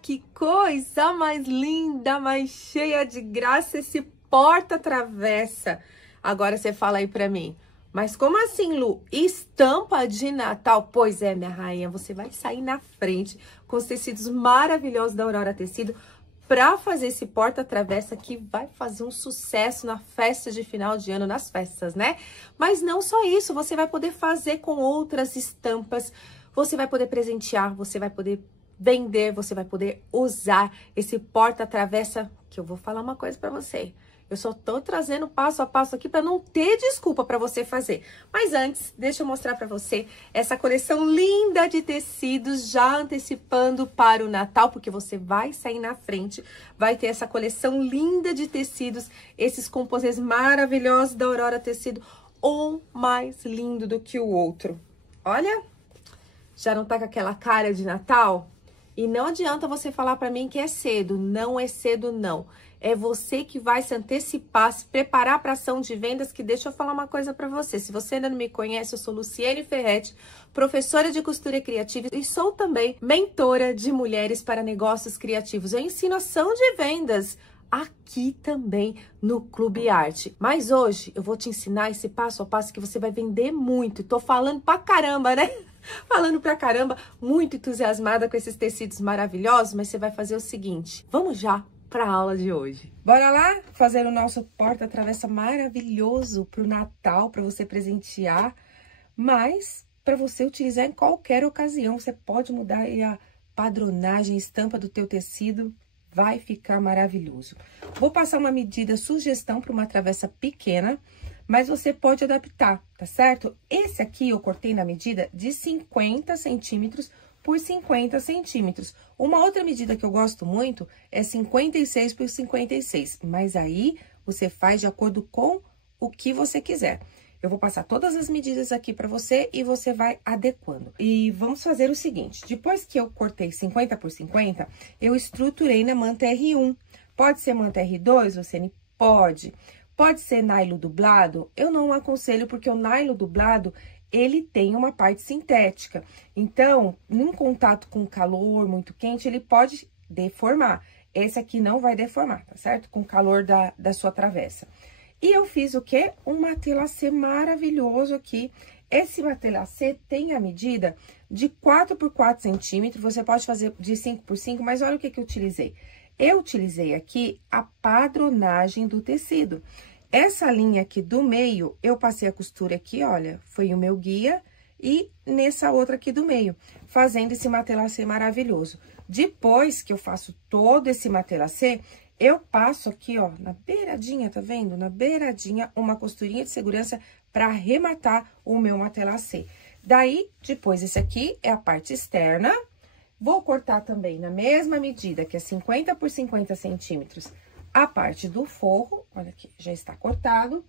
que coisa mais linda, mais cheia de graça esse porta-travessa. Agora você fala aí pra mim, mas como assim, Lu? Estampa de Natal? Pois é, minha rainha, você vai sair na frente com os tecidos maravilhosos da Aurora Tecido para fazer esse porta-travessa que vai fazer um sucesso na festa de final de ano, nas festas, né? Mas não só isso, você vai poder fazer com outras estampas, você vai poder presentear, você vai poder vender, você vai poder usar esse porta-travessa, que eu vou falar uma coisa para você. Eu só tô trazendo passo a passo aqui para não ter desculpa para você fazer. Mas antes, deixa eu mostrar para você essa coleção linda de tecidos, já antecipando para o Natal, porque você vai sair na frente, vai ter essa coleção linda de tecidos, esses composês maravilhosos da Aurora Tecido, um mais lindo do que o outro. Olha, já não tá com aquela cara de Natal? E não adianta você falar para mim que é cedo, não é cedo não. É você que vai se antecipar, se preparar para ação de vendas, que deixa eu falar uma coisa para você. Se você ainda não me conhece, eu sou Luciene Ferretti, professora de costura criativa e sou também mentora de mulheres para negócios criativos. Eu ensino ação de vendas aqui também no Clube Arte. Mas hoje eu vou te ensinar esse passo a passo que você vai vender muito. Tô falando pra caramba, né? Falando pra caramba, muito entusiasmada com esses tecidos maravilhosos, mas você vai fazer o seguinte, vamos já para a aula de hoje. Bora lá fazer o nosso porta-travessa maravilhoso para o Natal, para você presentear, mas para você utilizar em qualquer ocasião. Você pode mudar aí a padronagem, a estampa do teu tecido, vai ficar maravilhoso. Vou passar uma medida sugestão para uma travessa pequena, mas você pode adaptar, tá certo? Esse aqui eu cortei na medida de 50 centímetros por 50 centímetros. Uma outra medida que eu gosto muito é 56 por 56, mas aí você faz de acordo com o que você quiser. Eu vou passar todas as medidas aqui para você e você vai adequando. E vamos fazer o seguinte, depois que eu cortei 50 por 50, eu estruturei na manta R1. Pode ser manta R2, Luciene? Pode. Pode ser nylon dublado? Eu não aconselho, porque o nylon dublado, ele tem uma parte sintética. Então, num contato com calor muito quente, ele pode deformar. Esse aqui não vai deformar, tá certo? Com o calor da sua travessa. E eu fiz o quê? Um matelacê maravilhoso aqui. Esse matelacê tem a medida de 4 por 4 centímetros. Você pode fazer de 5 por 5, mas olha o que eu utilizei. Eu utilizei aqui a padronagem do tecido. Essa linha aqui do meio, eu passei a costura aqui, olha, foi o meu guia, e nessa outra aqui do meio, fazendo esse matelacê maravilhoso. Depois que eu faço todo esse matelacê, eu passo aqui, ó, na beiradinha, tá vendo? Na beiradinha, uma costurinha de segurança para arrematar o meu matelacê. Daí, depois, esse aqui é a parte externa. Vou cortar também na mesma medida, que é 50 por 50 centímetros, a parte do forro, olha aqui, já está cortado.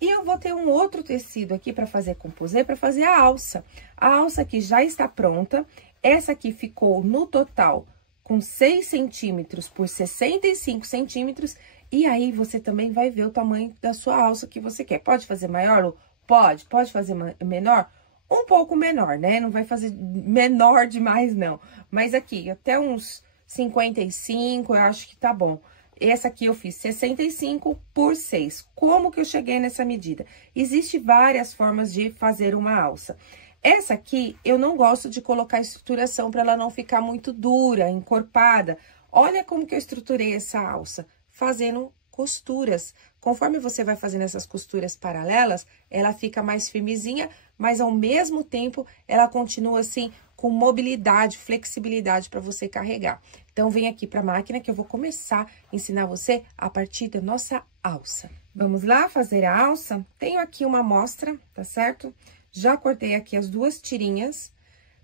E eu vou ter um outro tecido aqui para fazer composê, para fazer a alça. A alça aqui já está pronta. Essa aqui ficou no total com 6 centímetros por 65 centímetros. E aí, você também vai ver o tamanho da sua alça que você quer. Pode fazer maior, Lu? Pode. Pode fazer menor? Um pouco menor, né? Não vai fazer menor demais, não. Mas aqui, até uns 55, eu acho que tá bom. Essa aqui eu fiz 65 por 6. Como que eu cheguei nessa medida? Existem várias formas de fazer uma alça. Essa aqui, eu não gosto de colocar estruturação para ela não ficar muito dura, encorpada. Olha como que eu estruturei essa alça, fazendo costuras. Conforme você vai fazendo essas costuras paralelas, ela fica mais firmezinha, mas ao mesmo tempo ela continua assim com mobilidade, flexibilidade para você carregar. Então, vem aqui para a máquina que eu vou começar a ensinar você a partir da nossa alça. Vamos lá fazer a alça? Tenho aqui uma amostra, tá certo? Já cortei aqui as duas tirinhas.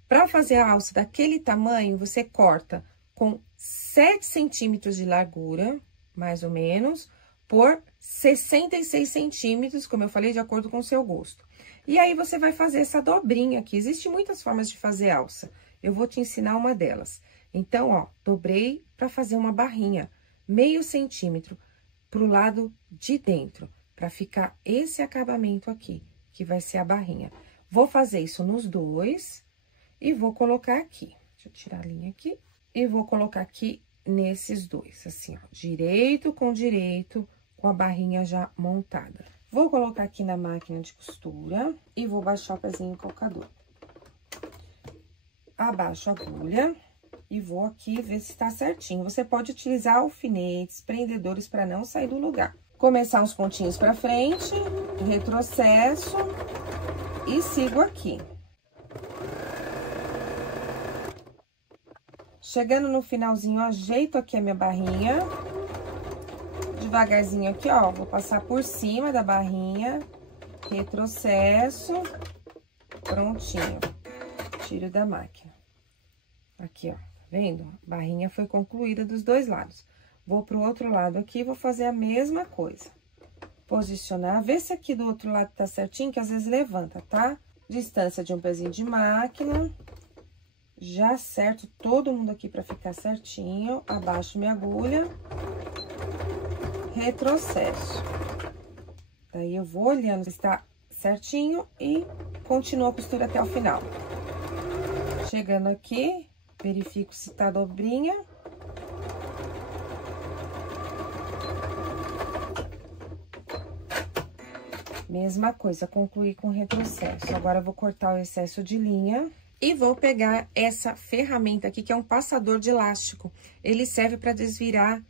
Para fazer a alça daquele tamanho, você corta com 7 centímetros de largura, mais ou menos, por 66 centímetros, como eu falei, de acordo com o seu gosto. E aí, você vai fazer essa dobrinha aqui. Existem muitas formas de fazer alça. Eu vou te ensinar uma delas. Então, ó, dobrei para fazer uma barrinha, meio centímetro pro lado de dentro, para ficar esse acabamento aqui, que vai ser a barrinha. Vou fazer isso nos dois e vou colocar aqui. Deixa eu tirar a linha aqui. E vou colocar aqui nesses dois, assim, ó, direito, com a barrinha já montada. Vou colocar aqui na máquina de costura e vou baixar o pezinho calcador. Abaixo a agulha e vou aqui ver se tá certinho. Você pode utilizar alfinetes, prendedores para não sair do lugar. Começar uns pontinhos pra frente, retrocesso e sigo aqui. Chegando no finalzinho, ajeito aqui a minha barrinha. Devagarzinho aqui, ó, vou passar por cima da barrinha, retrocesso, prontinho. Tiro da máquina. Aqui, ó, tá vendo? A barrinha foi concluída dos dois lados. Vou pro outro lado aqui, vou fazer a mesma coisa. Posicionar, ver se aqui do outro lado tá certinho, que às vezes levanta, tá? Distância de um pezinho de máquina. Já acerto todo mundo aqui pra ficar certinho. Abaixo minha agulha. Retrocesso. Daí, eu vou olhando se está certinho e continuo a costura até o final. Chegando aqui, verifico se tá dobrinha. Mesma coisa, concluir com retrocesso. Agora, eu vou cortar o excesso de linha. E vou pegar essa ferramenta aqui, que é um passador de elástico. Ele serve para desvirar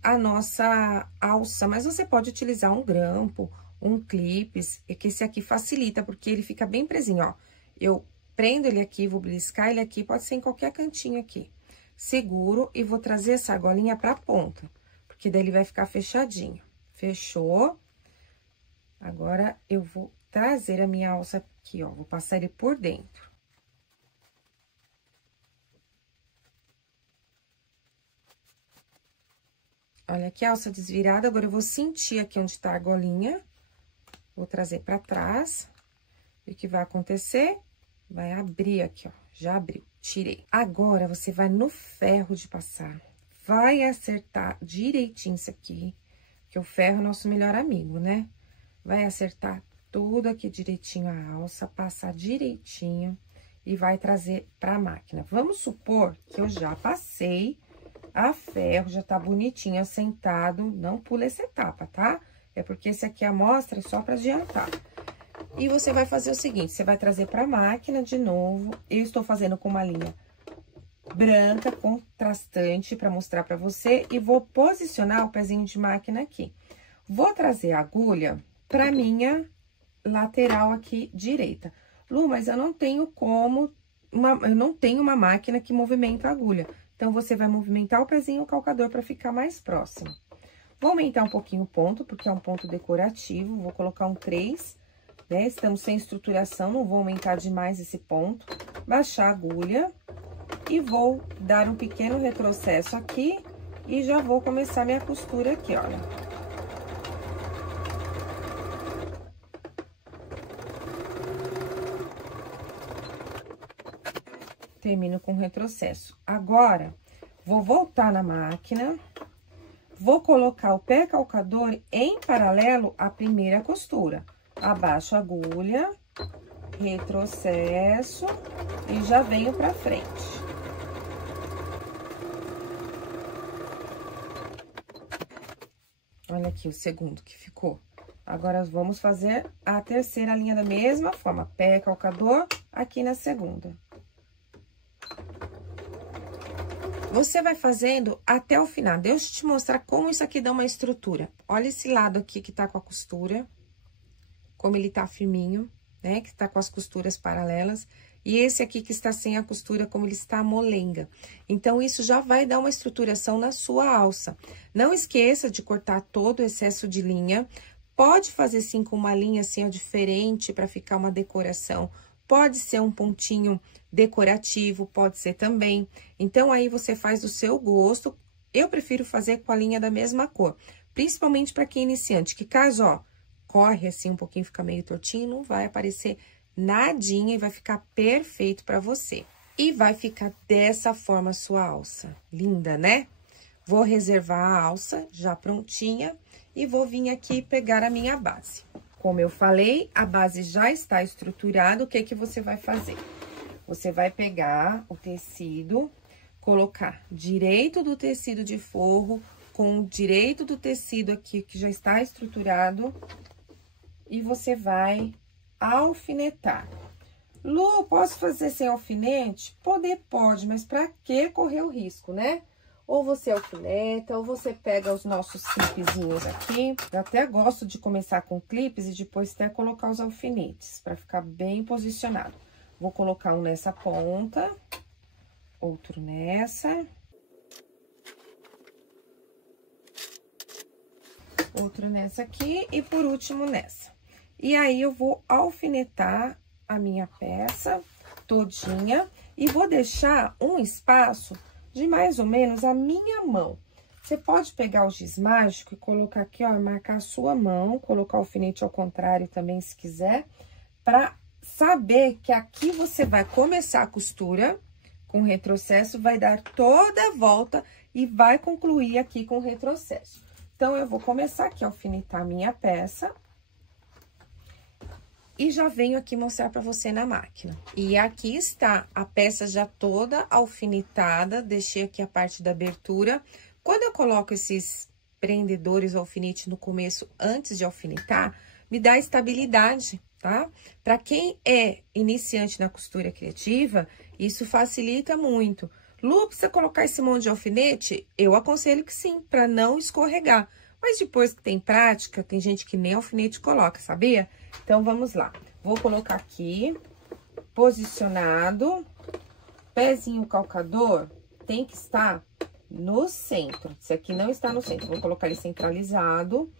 a nossa alça, mas você pode utilizar um grampo, um clips, que esse aqui facilita, porque ele fica bem presinho, ó. Eu prendo ele aqui, vou beliscar ele aqui, pode ser em qualquer cantinho aqui. Seguro e vou trazer essa argolinha pra ponta, porque daí ele vai ficar fechadinho. Fechou? Agora, eu vou trazer a minha alça aqui, ó, vou passar ele por dentro. Olha aqui a alça desvirada, agora eu vou sentir aqui onde tá a argolinha. Vou trazer pra trás. E o que vai acontecer? Vai abrir aqui, ó, já abriu, tirei. Agora, você vai no ferro de passar, vai acertar direitinho isso aqui, que o ferro é o nosso melhor amigo, né? Vai acertar tudo aqui direitinho a alça, passar direitinho e vai trazer pra máquina. Vamos supor que eu já passei a ferro, já tá bonitinho assentado, não pula essa etapa, tá? É porque esse aqui é a amostra, é só pra adiantar. E você vai fazer o seguinte, você vai trazer pra máquina de novo. Eu estou fazendo com uma linha branca, contrastante, pra mostrar pra você. E vou posicionar o pezinho de máquina aqui. Vou trazer a agulha pra minha lateral aqui direita. Lu, mas eu não tenho eu não tenho uma máquina que movimenta a agulha. Então, você vai movimentar o pezinho e o calcador para ficar mais próximo. Vou aumentar um pouquinho o ponto, porque é um ponto decorativo. Vou colocar um 3, né? Estamos sem estruturação, não vou aumentar demais esse ponto. Baixar a agulha e vou dar um pequeno retrocesso aqui e já vou começar minha costura aqui, olha. Termino com retrocesso. Agora, vou voltar na máquina, vou colocar o pé calcador em paralelo à primeira costura. Abaixo a agulha, retrocesso e já venho pra frente. Olha aqui o segundo que ficou. Agora, vamos fazer a terceira linha da mesma forma. Pé calcador aqui na segunda. Você vai fazendo até o final. Deixa eu te mostrar como isso aqui dá uma estrutura. Olha esse lado aqui que tá com a costura. Como ele tá firminho, né? Que tá com as costuras paralelas. E esse aqui que está sem a costura, como ele está molenga. Então, isso já vai dar uma estruturação na sua alça. Não esqueça de cortar todo o excesso de linha. Pode fazer, sim, com uma linha, assim, ó, diferente, para ficar uma decoração. Pode ser um pontinho decorativo, pode ser também. Então, aí, você faz do seu gosto. Eu prefiro fazer com a linha da mesma cor. Principalmente para quem é iniciante, que caso, ó, corre assim um pouquinho, fica meio tortinho, não vai aparecer nadinha e vai ficar perfeito para você. E vai ficar dessa forma a sua alça. Linda, né? Vou reservar a alça já prontinha e vou vir aqui pegar a minha base. Como eu falei, a base já está estruturada, o que que você vai fazer? Você vai pegar o tecido, colocar direito do tecido de forro com o direito do tecido aqui, que já está estruturado, e você vai alfinetar. Lu, posso fazer sem alfinete? Pode, mas pra que correr o risco, né? Ou você alfineta, ou você pega os nossos clipezinhos aqui. Eu até gosto de começar com clipes e depois até colocar os alfinetes, pra ficar bem posicionado. Vou colocar um nessa ponta, outro nessa. Outro nessa aqui e por último nessa. E aí, eu vou alfinetar a minha peça todinha e vou deixar um espaço de mais ou menos a minha mão. Você pode pegar o giz mágico e colocar aqui, ó, marcar a sua mão, colocar o alfinete ao contrário também, se quiser, pra saber que aqui você vai começar a costura com retrocesso, vai dar toda a volta e vai concluir aqui com retrocesso. Então, eu vou começar aqui a alfinetar a minha peça. E já venho aqui mostrar pra você na máquina. E aqui está a peça já toda alfinetada. Deixei aqui a parte da abertura. Quando eu coloco esses prendedores ou alfinete no começo, antes de alfinetar, me dá estabilidade, tá? Pra quem é iniciante na costura criativa, isso facilita muito. Lu, precisa colocar esse monte de alfinete? Eu aconselho que sim, pra não escorregar. Mas depois que tem prática, tem gente que nem alfinete coloca, sabia? Então, vamos lá. Vou colocar aqui, posicionado, pezinho calcador tem que estar no centro. Esse aqui não está no centro, vou colocar ele centralizado.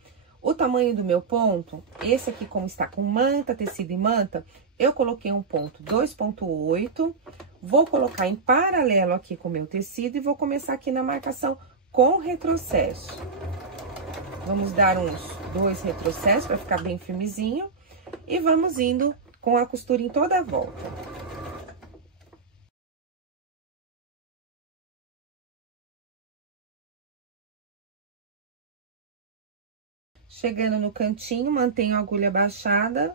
O tamanho do meu ponto, esse aqui como está com manta, tecido e manta, eu coloquei um ponto 2,8. Vou colocar em paralelo aqui com o meu tecido e vou começar aqui na marcação com retrocesso. Vamos dar uns 2 retrocessos para ficar bem firmezinho. E vamos indo com a costura em toda a volta. Chegando no cantinho, mantenho a agulha baixada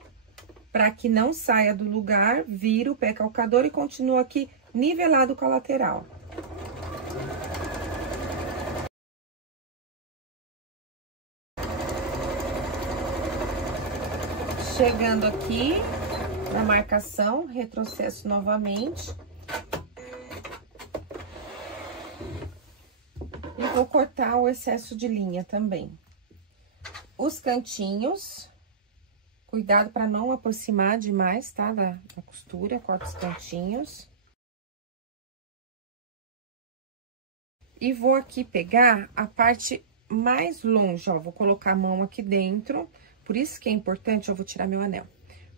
para que não saia do lugar, viro o pé calcador e continuo aqui nivelado com a lateral. Chegando aqui na marcação, retrocesso novamente. E vou cortar o excesso de linha também. Os cantinhos, cuidado para não aproximar demais, tá? Da costura, corta os cantinhos. E vou aqui pegar a parte mais longe, ó, vou colocar a mão aqui dentro. Por isso que é importante, eu vou tirar meu anel.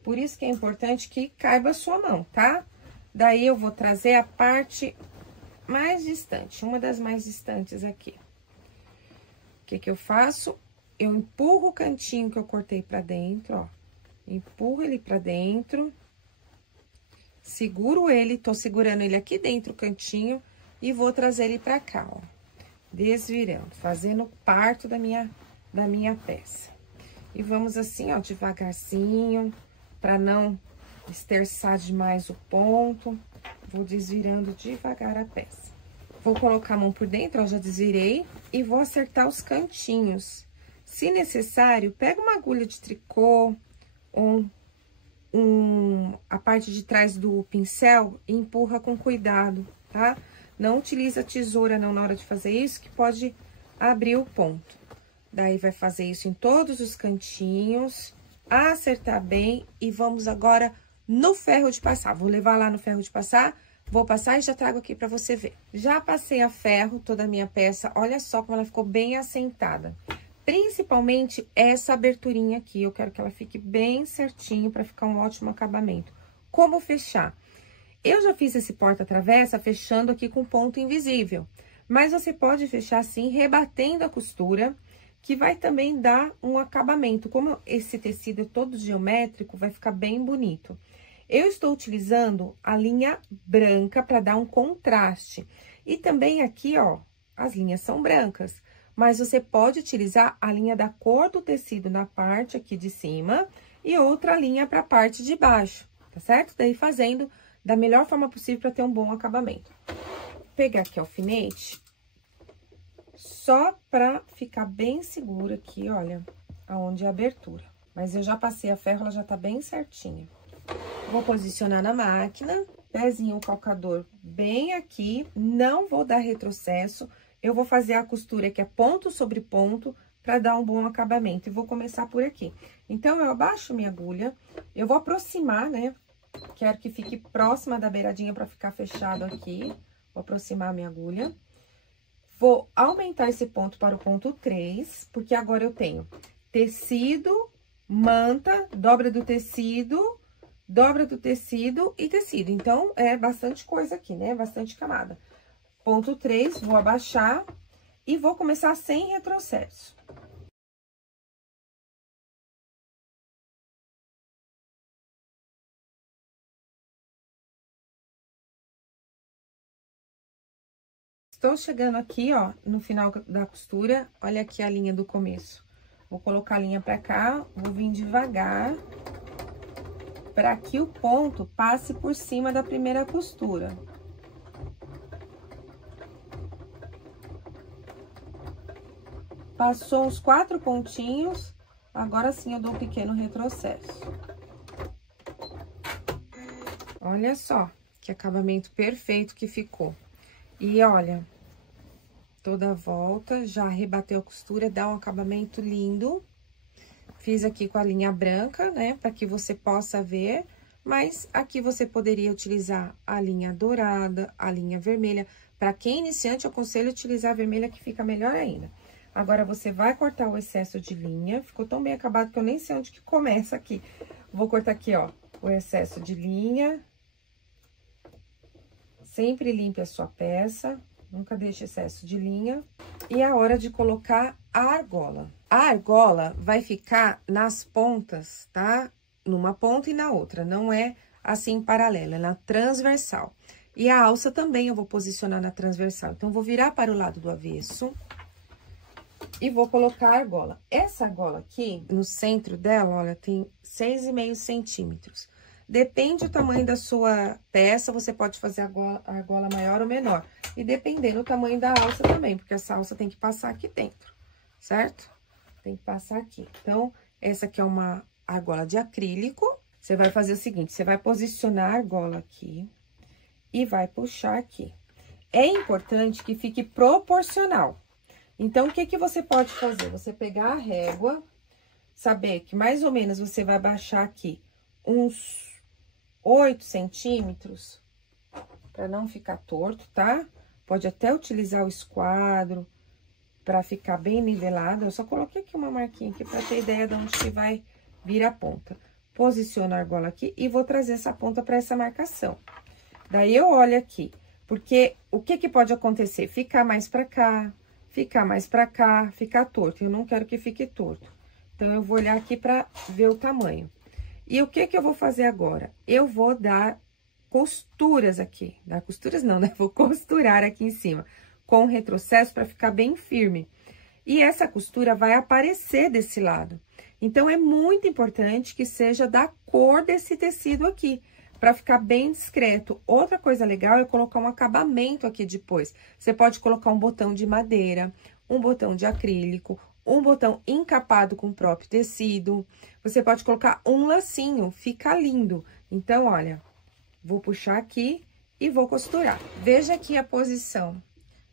Por isso que é importante que caiba a sua mão, tá? Daí, eu vou trazer a parte mais distante, uma das mais distantes aqui. O que que eu faço? Eu empurro o cantinho que eu cortei pra dentro, ó. Empurro ele pra dentro. Seguro ele, tô segurando ele aqui dentro, o cantinho, e vou trazer ele pra cá, ó. Desvirando, fazendo parto da minha peça. E vamos assim, ó, devagarzinho, pra não esterçar demais o ponto. Vou desvirando devagar a peça. Vou colocar a mão por dentro, ó, já desvirei, e vou acertar os cantinhos. Se necessário, pega uma agulha de tricô, ou a parte de trás do pincel e empurra com cuidado, tá? Não utiliza a tesoura não na hora de fazer isso, que pode abrir o ponto. Daí, vai fazer isso em todos os cantinhos, acertar bem, e vamos agora no ferro de passar. Vou levar lá no ferro de passar, vou passar e já trago aqui pra você ver. Já passei a ferro toda a minha peça, olha só como ela ficou bem assentada. Principalmente essa aberturinha aqui, eu quero que ela fique bem certinho pra ficar um ótimo acabamento. Como fechar? Eu já fiz esse porta-travessa fechando aqui com ponto invisível, mas você pode fechar assim, rebatendo a costura, que vai também dar um acabamento. Como esse tecido é todo geométrico, vai ficar bem bonito. Eu estou utilizando a linha branca para dar um contraste. E também aqui, ó, as linhas são brancas. Mas você pode utilizar a linha da cor do tecido na parte aqui de cima e outra linha para a parte de baixo, tá certo? Daí fazendo da melhor forma possível para ter um bom acabamento. pegar aqui alfinete, só pra ficar bem seguro aqui, olha, aonde é a abertura. Mas eu já passei a ferro, ela já tá bem certinha. Vou posicionar na máquina, pezinho calcador bem aqui, não vou dar retrocesso. Eu vou fazer a costura que é ponto sobre ponto, pra dar um bom acabamento. E vou começar por aqui. Então, eu abaixo minha agulha, eu vou aproximar, né? Quero que fique próxima da beiradinha pra ficar fechado aqui. Vou aproximar a minha agulha. Vou aumentar esse ponto para o ponto 3, porque agora eu tenho tecido, manta, dobra do tecido e tecido. Então, é bastante coisa aqui, né? Bastante camada. Ponto 3, vou abaixar e vou começar sem retrocesso. Estou chegando aqui, ó, no final da costura, olha aqui a linha do começo. Vou colocar a linha pra cá, vou vir devagar, para que o ponto passe por cima da primeira costura. Passou uns 4 pontinhos, agora sim eu dou um pequeno retrocesso. Olha só, que acabamento perfeito que ficou. E olha, toda a volta, já rebateu a costura, dá um acabamento lindo. Fiz aqui com a linha branca, né, para que você possa ver, mas aqui você poderia utilizar a linha dourada, a linha vermelha. Para quem é iniciante, eu aconselho utilizar a vermelha, que fica melhor ainda. Agora, você vai cortar o excesso de linha, ficou tão bem acabado que eu nem sei onde que começa aqui. Vou cortar aqui, ó, o excesso de linha. Sempre limpe a sua peça, nunca deixe excesso de linha. E é a hora de colocar a argola. A argola vai ficar nas pontas, tá? Numa ponta e na outra, não é assim paralela, é na transversal. E a alça também eu vou posicionar na transversal. Então, vou virar para o lado do avesso e vou colocar a argola. Essa argola aqui, no centro dela, olha, tem 6,5 centímetros. Depende do tamanho da sua peça, você pode fazer a argola maior ou menor. E dependendo do tamanho da alça também, porque essa alça tem que passar aqui dentro, certo? Tem que passar aqui. Então, essa aqui é uma argola de acrílico. Você vai fazer o seguinte, você vai posicionar a argola aqui e vai puxar aqui. É importante que fique proporcional. Então, o que que você pode fazer? Você pegar a régua, saber que mais ou menos você vai baixar aqui uns 8 centímetros, para não ficar torto, tá? Pode até utilizar o esquadro para ficar bem nivelado. Eu só coloquei aqui uma marquinha aqui para ter ideia de onde que vai vir a ponta. Posiciono a argola aqui e vou trazer essa ponta para essa marcação. Daí, eu olho aqui, porque o que que pode acontecer? Ficar mais para cá, ficar mais para cá, ficar torto. Eu não quero que fique torto. Então, eu vou olhar aqui para ver o tamanho. E o que que eu vou fazer agora? Eu vou dar costuras aqui. Dar costuras não, né? Vou costurar aqui em cima, com retrocesso para ficar bem firme. E essa costura vai aparecer desse lado. Então, é muito importante que seja da cor desse tecido aqui, para ficar bem discreto. Outra coisa legal é colocar um acabamento aqui depois. Você pode colocar um botão de madeira, um botão de acrílico, um botão encapado com o próprio tecido. Você pode colocar um lacinho, fica lindo. Então, olha, vou puxar aqui e vou costurar. Veja aqui a posição.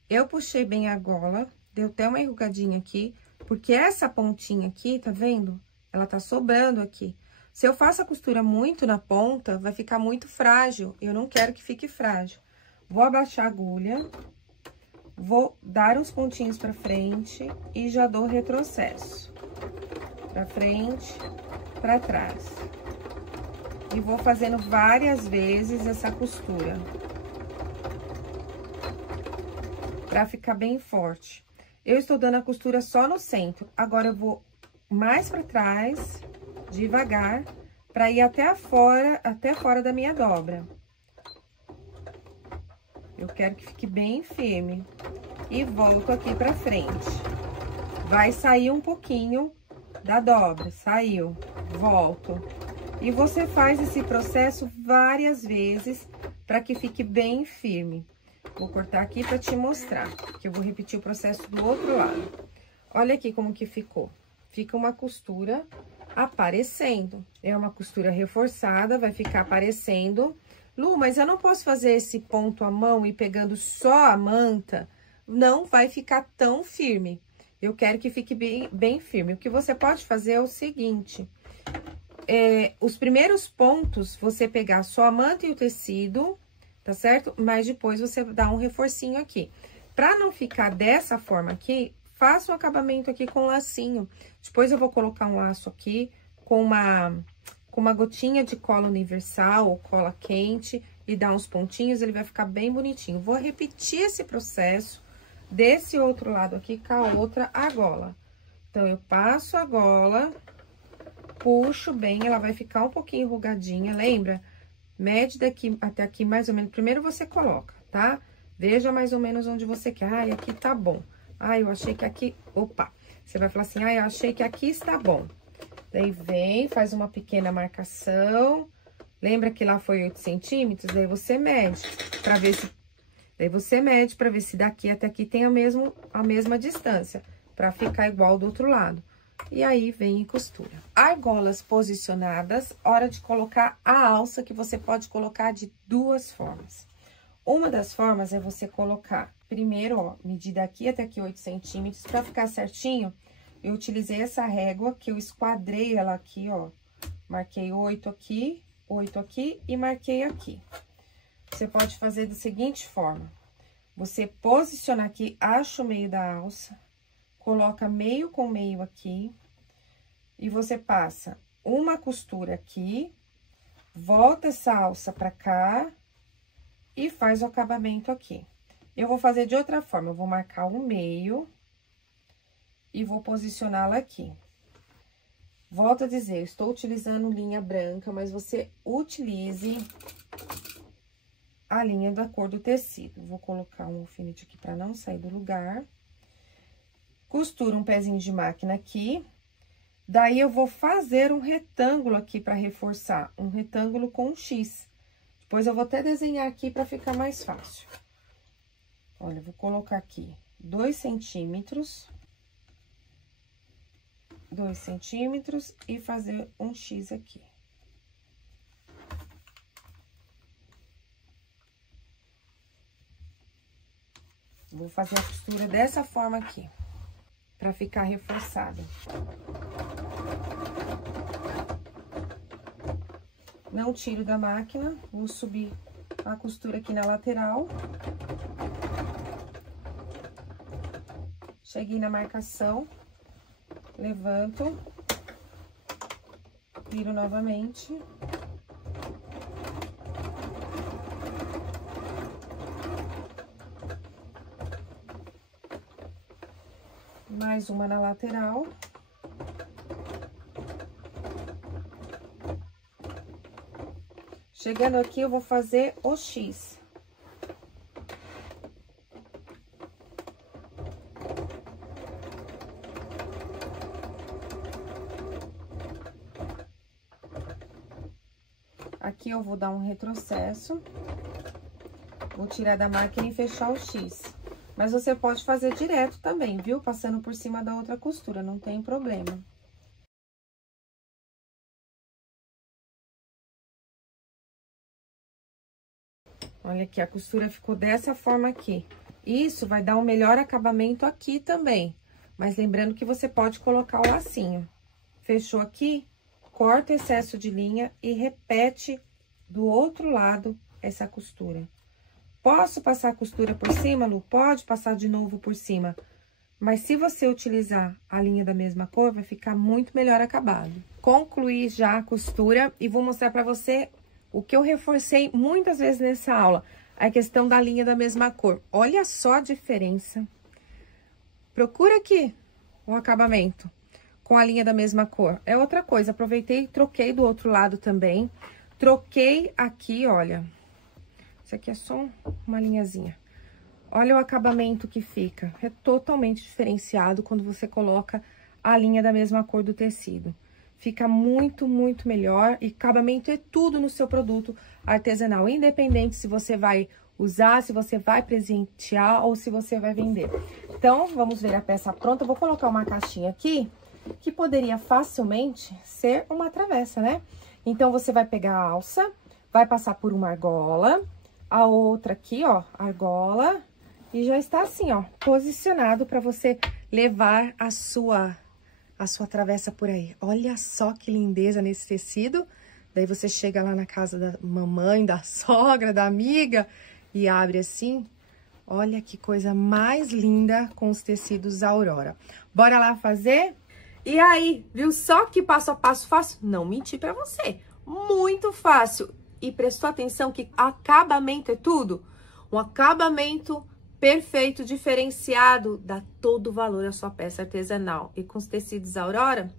Eu puxei bem a argola, deu até uma enrugadinha aqui, porque essa pontinha aqui, tá vendo? Ela tá sobrando aqui. Se eu faço a costura muito na ponta, vai ficar muito frágil. Eu não quero que fique frágil. Vou abaixar a agulha, vou dar uns pontinhos pra frente e já dou retrocesso. Pra frente, pra trás. E vou fazendo várias vezes essa costura. Pra ficar bem forte. Eu estou dando a costura só no centro. Agora, eu vou mais pra trás, devagar, pra ir até fora da minha dobra. Eu quero que fique bem firme. E volto aqui pra frente. Vai sair um pouquinho da dobra. Saiu. Volto. E você faz esse processo várias vezes para que fique bem firme. Vou cortar aqui pra te mostrar, que eu vou repetir o processo do outro lado. Olha aqui como que ficou. Fica uma costura aparecendo. É uma costura reforçada, vai ficar aparecendo. Lu, mas eu não posso fazer esse ponto à mão e pegando só a manta? Não vai ficar tão firme. Eu quero que fique bem firme. O que você pode fazer é o seguinte. Os primeiros pontos, você pegar só a manta e o tecido, tá certo? Mas depois você dá um reforcinho aqui. Pra não ficar dessa forma aqui, faça o acabamento aqui com lacinho. Depois eu vou colocar um laço aqui com uma gotinha de cola universal ou cola quente e dar uns pontinhos, ele vai ficar bem bonitinho. Vou repetir esse processo desse outro lado aqui com a outra argola. Então, eu passo a gola, puxo bem, ela vai ficar um pouquinho enrugadinha, lembra? Mede daqui até aqui mais ou menos. Primeiro você coloca, tá? Veja mais ou menos onde você quer. Ai, aqui tá bom. Ai, eu achei que aqui... Opa! Você vai falar assim, ai, eu achei que aqui está bom. Daí vem, faz uma pequena marcação. Lembra que lá foi 8 centímetros? Daí você mede pra ver se... Daí você mede pra ver se daqui até aqui tem a mesma distância, pra ficar igual do outro lado. E aí, vem e costura. Argolas posicionadas, hora de colocar a alça, que você pode colocar de duas formas. Uma das formas é você colocar, primeiro, ó, medir daqui até aqui 8 centímetros, pra ficar certinho, eu utilizei essa régua, que eu esquadrei ela aqui, ó. Marquei 8 aqui e marquei aqui. Você pode fazer da seguinte forma. Você posiciona aqui, acha o meio da alça, coloca meio com meio aqui, e você passa uma costura aqui, volta essa alça pra cá e faz o acabamento aqui. Eu vou fazer de outra forma, eu vou marcar o meio e vou posicioná-la aqui. Volto a dizer, eu estou utilizando linha branca, mas você utilize a linha da cor do tecido. Vou colocar um alfinete aqui para não sair do lugar. Costuro um pezinho de máquina aqui. Daí, eu vou fazer um retângulo aqui para reforçar. Um retângulo com um X. Depois, eu vou até desenhar aqui para ficar mais fácil. Olha, eu vou colocar aqui 2 centímetros. 2 centímetros e fazer um X aqui. Vou fazer a costura dessa forma aqui, pra ficar reforçada. Não tiro da máquina, vou subir a costura aqui na lateral. Cheguei na marcação, levanto, viro novamente. Mais uma na lateral. Chegando aqui, eu vou fazer o X. Aqui eu vou dar um retrocesso. Vou tirar da máquina e fechar o X. Mas você pode fazer direto também, viu? Passando por cima da outra costura, não tem problema. Olha aqui, a costura ficou dessa forma aqui. Isso vai dar um melhor acabamento aqui também. Mas lembrando que você pode colocar o lacinho. Fechou aqui, corta o excesso de linha e repete do outro lado essa costura. Posso passar a costura por cima, Lu? Pode passar de novo por cima. Mas se você utilizar a linha da mesma cor, vai ficar muito melhor acabado. Concluí já a costura e vou mostrar pra você o que eu reforcei muitas vezes nessa aula. A questão da linha da mesma cor. Olha só a diferença. Procura aqui o acabamento com a linha da mesma cor. É outra coisa, aproveitei e troquei do outro lado também. Troquei aqui, olha... Isso aqui é só uma linhazinha. Olha o acabamento que fica. É totalmente diferenciado quando você coloca a linha da mesma cor do tecido. Fica muito, muito melhor. E acabamento é tudo no seu produto artesanal. Independente se você vai usar, se você vai presentear ou se você vai vender. Então, vamos ver a peça pronta. Eu vou colocar uma caixinha aqui, que poderia facilmente ser uma travessa, né? Então, você vai pegar a alça, vai passar por uma argola, a outra aqui, ó, argola, e já está assim, ó, posicionado para você levar a sua travessa por aí. Olha só que lindeza nesse tecido. Daí você chega lá na casa da mamãe, da sogra, da amiga e abre assim. Olha que coisa mais linda com os tecidos Aurora. Bora lá fazer? E aí, viu só que passo a passo fácil? Não menti pra você. Muito fácil. E prestou atenção que acabamento é tudo? Um acabamento perfeito, diferenciado, dá todo o valor à sua peça artesanal. E com os tecidos Aurora,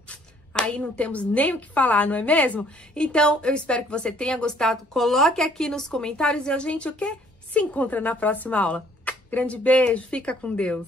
aí não temos nem o que falar, não é mesmo? Então, eu espero que você tenha gostado. Coloque aqui nos comentários e a gente, o quê? Se encontra na próxima aula. Grande beijo, fica com Deus.